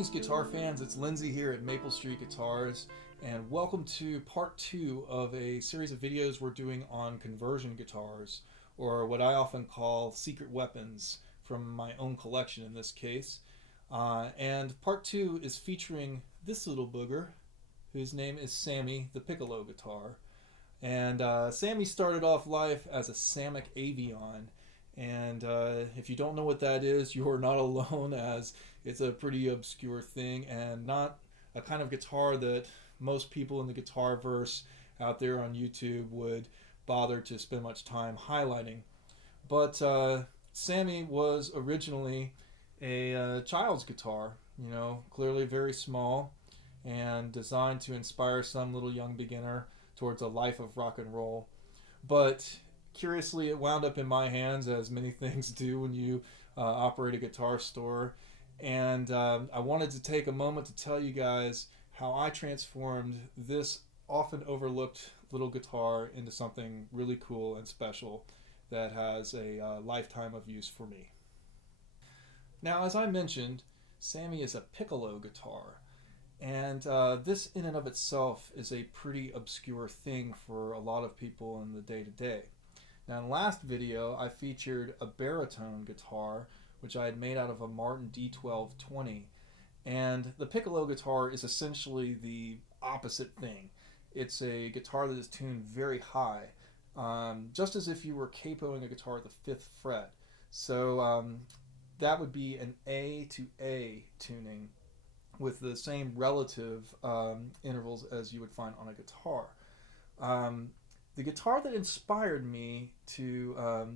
Greetings, guitar fans. It's Lindsay here at Maple Street Guitars, and welcome to part 2 of a series of videos we're doing on conversion guitars, or what I often call secret weapons from my own collection in this case. And part 2 is featuring this little booger, whose name is Sammy, the Piccolo guitar. And Sammy started off life as a Samick Avion. And if you don't know what that is, you're not alone, as it's a pretty obscure thing and not a kind of guitar that most people in the guitar verse out there on YouTube would bother to spend much time highlighting. But Sammy was originally a child's guitar, clearly very small and designed to inspire some little young beginner towards a life of rock and roll. But curiously, it wound up in my hands, as many things do when you operate a guitar store. And I wanted to take a moment to tell you guys how I transformed this often overlooked little guitar into something really cool and special that has a lifetime of use for me. Now, as I mentioned, Sammy is a piccolo guitar. And this in and of itself is a pretty obscure thing for a lot of people in the day-to-day. Now, in the last video, I featured a baritone guitar, which I had made out of a Martin D1220. And the piccolo guitar is essentially the opposite thing. It's a guitar that is tuned very high, just as if you were capoing a guitar at the 5th fret. So that would be an A to A tuning with the same relative intervals as you would find on a guitar. The guitar that inspired me to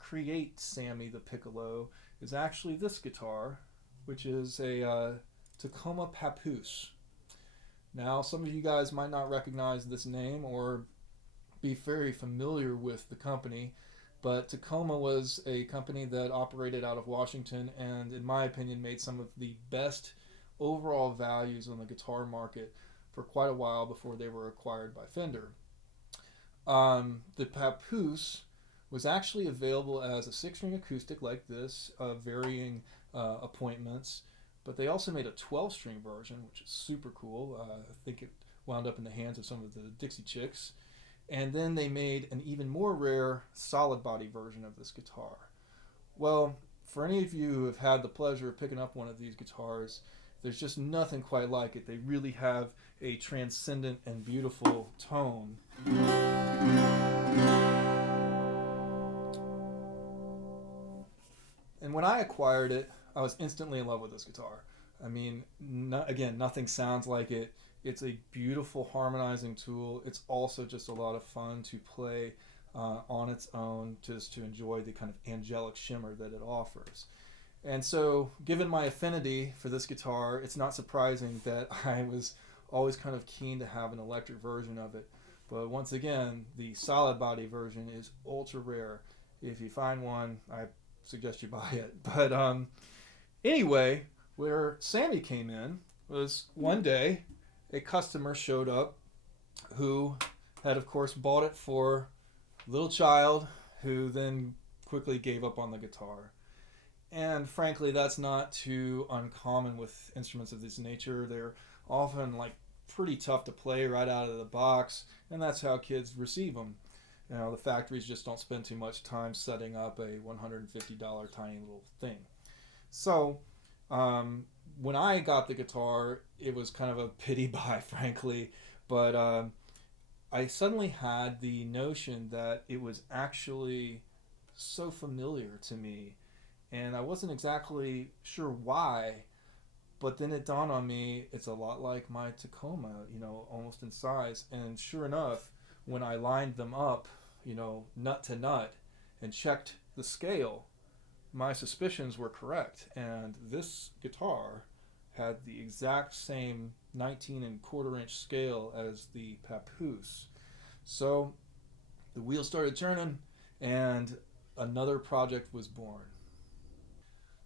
create Sammy the Piccolo is actually this guitar, which is a Tacoma Papoose. Now, some of you guys might not recognize this name or be very familiar with the company, but Tacoma was a company that operated out of Washington and, in my opinion, made some of the best overall values on the guitar market for quite a while before they were acquired by Fender. The Papoose was actually available as a 6-string acoustic like this, varying appointments, but they also made a 12-string version, which is super cool. I think it wound up in the hands of some of the Dixie Chicks. And then they made an even more rare solid body version of this guitar. Well, for any of you who have had the pleasure of picking up one of these guitars, there's just nothing quite like it. They really have a transcendent and beautiful tone. And when I acquired it, I was instantly in love with this guitar. I mean, again, nothing sounds like it. It's a beautiful harmonizing tool. It's also just a lot of fun to play on its own, just to enjoy the kind of angelic shimmer that it offers. And so, given my affinity for this guitar, it's not surprising that I was always kind of keen to have an electric version of it. But once again, the solid body version is ultra rare. If you find one, I suggest you buy it. But anyway, where Sammy came in was one day a customer showed up who had, of course, bought it for a little child who then quickly gave up on the guitar. And frankly, that's not too uncommon with instruments of this nature. They're often pretty tough to play right out of the box, and that's how kids receive them. The factories just don't spend too much time setting up a $150 tiny little thing. So when I got the guitar, it was kind of a pity buy, frankly, but I suddenly had the notion that it was actually so familiar to me, and I wasn't exactly sure why, but then it dawned on me it's a lot like my Tacoma, almost in size. And sure enough, when I lined them up, nut to nut, and checked the scale, my suspicions were correct, and this guitar had the exact same 19¼ inch scale as the Papoose. So the wheels started turning, and another project was born.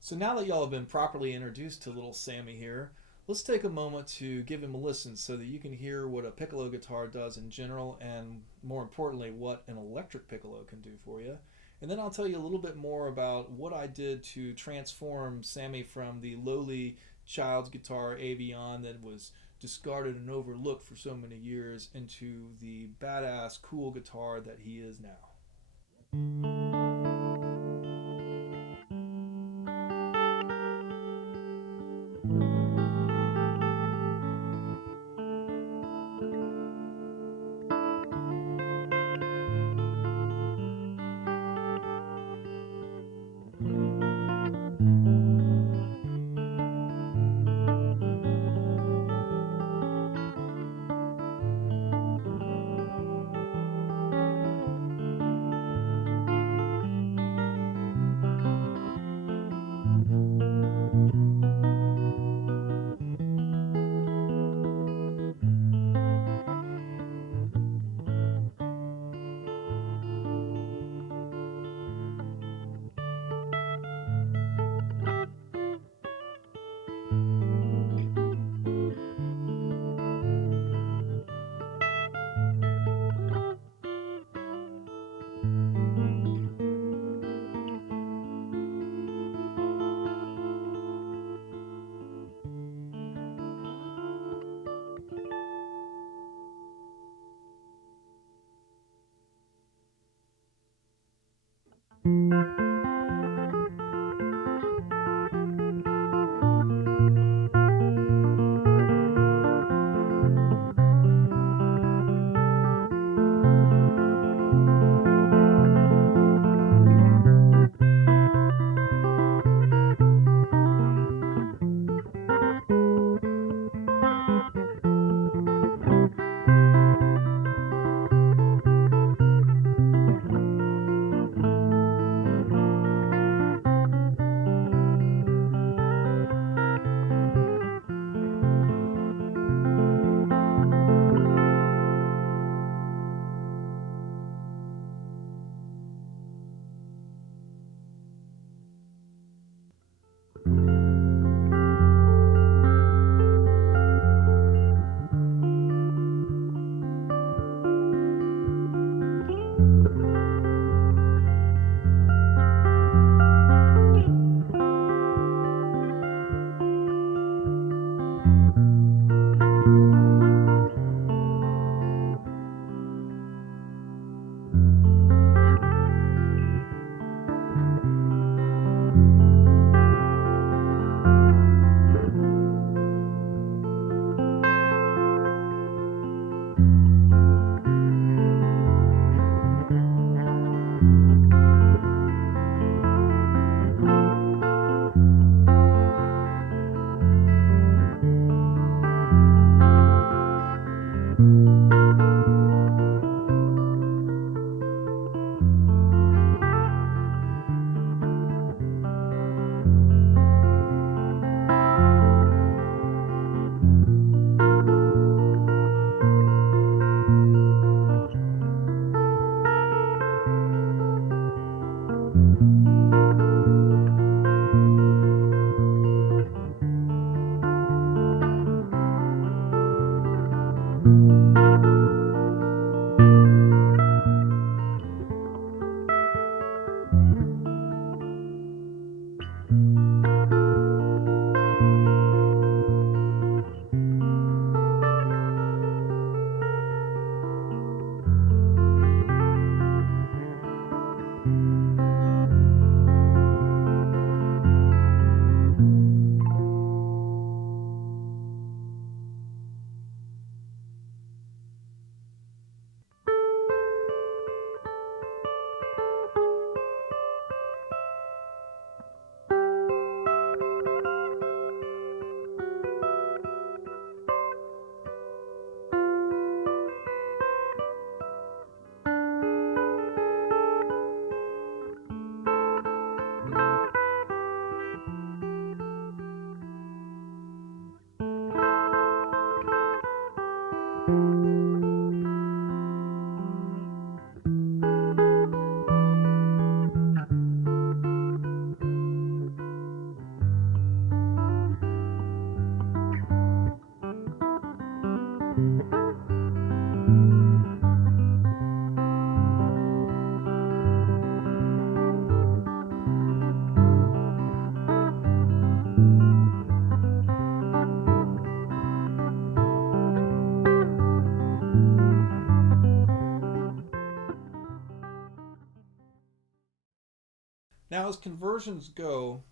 So now that y'all have been properly introduced to little Sammy here, let's take a moment to give him a listen so that you can hear what a piccolo guitar does in general, and more importantly, what an electric piccolo can do for you. And then I'll tell you a little bit more about what I did to transform Sammy from the lowly child's guitar Avion that was discarded and overlooked for so many years into the badass, cool guitar that he is now. Now, as conversions go,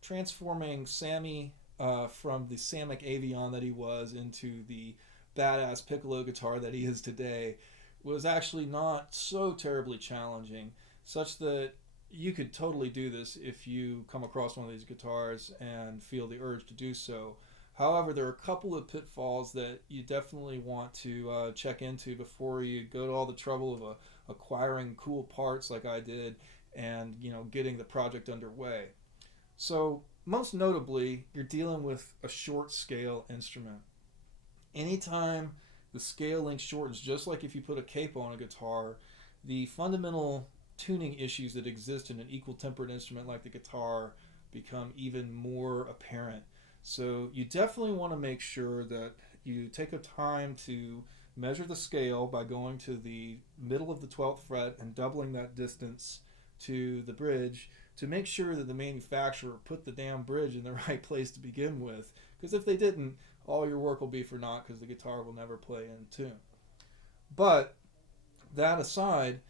transforming Sammy from the Samick Avion that he was into the badass Piccolo guitar that he is today was actually not so terribly challenging, such that you could totally do this if you come across one of these guitars and feel the urge to do so. However, there are a couple of pitfalls that you definitely want to check into before you go to all the trouble of acquiring cool parts like I did and getting the project underway. So most notably, you're dealing with a short scale instrument. Anytime the scale length shortens, just like if you put a capo on a guitar, the fundamental tuning issues that exist in an equal tempered instrument like the guitar become even more apparent. So you definitely want to make sure that you take a time to measure the scale by going to the middle of the 12th fret and doubling that distance to the bridge to make sure that the manufacturer put the damn bridge in the right place to begin with. Because if they didn't, all your work will be for naught because the guitar will never play in tune. But that aside,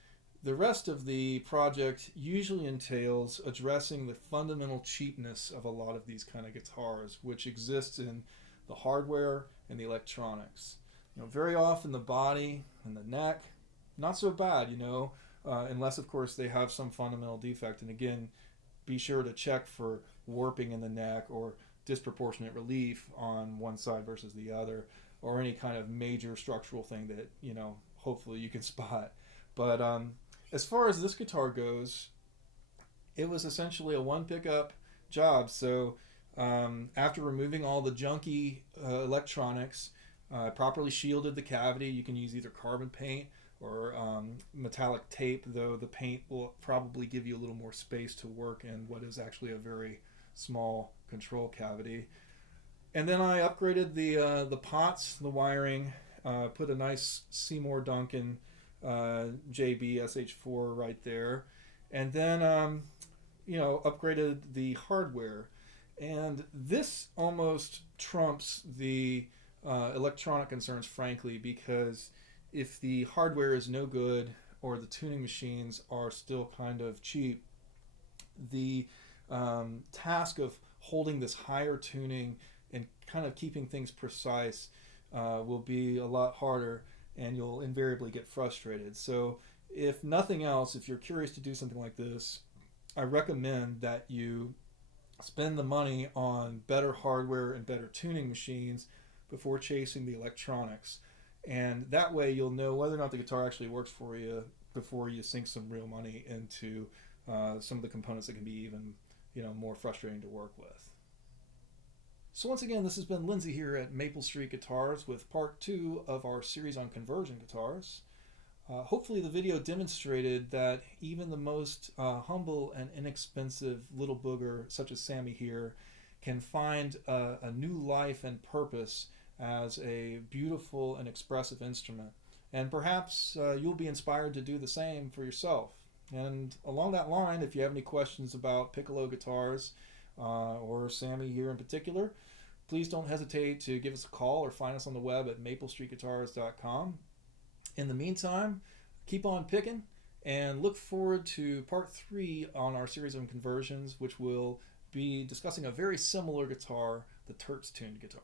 the rest of the project usually entails addressing the fundamental cheapness of a lot of these kind of guitars, which exists in the hardware and the electronics. Very often the body and the neck, not so bad, unless of course they have some fundamental defect. And again, be sure to check for warping in the neck or disproportionate relief on one side versus the other, or any kind of major structural thing that hopefully you can spot. But as far as this guitar goes, it was essentially a one pickup job. So after removing all the junky electronics, properly shielded the cavity. You can use either carbon paint or metallic tape, though the paint will probably give you a little more space to work in what is actually a very small control cavity. And then I upgraded the pots, the wiring, put a nice Seymour Duncan JB SH4 right there, and then upgraded the hardware. And this almost trumps the electronic concerns, frankly, because if the hardware is no good or the tuning machines are still kind of cheap, the task of holding this higher tuning and kind of keeping things precise will be a lot harder, and you'll invariably get frustrated. So if nothing else, if you're curious to do something like this, I recommend that you spend the money on better hardware and better tuning machines before chasing the electronics. And that way you'll know whether or not the guitar actually works for you before you sink some real money into some of the components that can be even more frustrating to work with. So once again, this has been Lindsay here at Maple Street Guitars with part 2 of our series on conversion guitars. Hopefully the video demonstrated that even the most humble and inexpensive little booger such as Sammy here can find a new life and purpose as a beautiful and expressive instrument. And perhaps you'll be inspired to do the same for yourself. And along that line, if you have any questions about Piccolo guitars or Sammy here in particular, please don't hesitate to give us a call or find us on the web at maplestreetguitars.com. In the meantime, keep on picking and look forward to part 3 on our series of conversions, which will be discussing a very similar guitar, the Terz tuned guitar.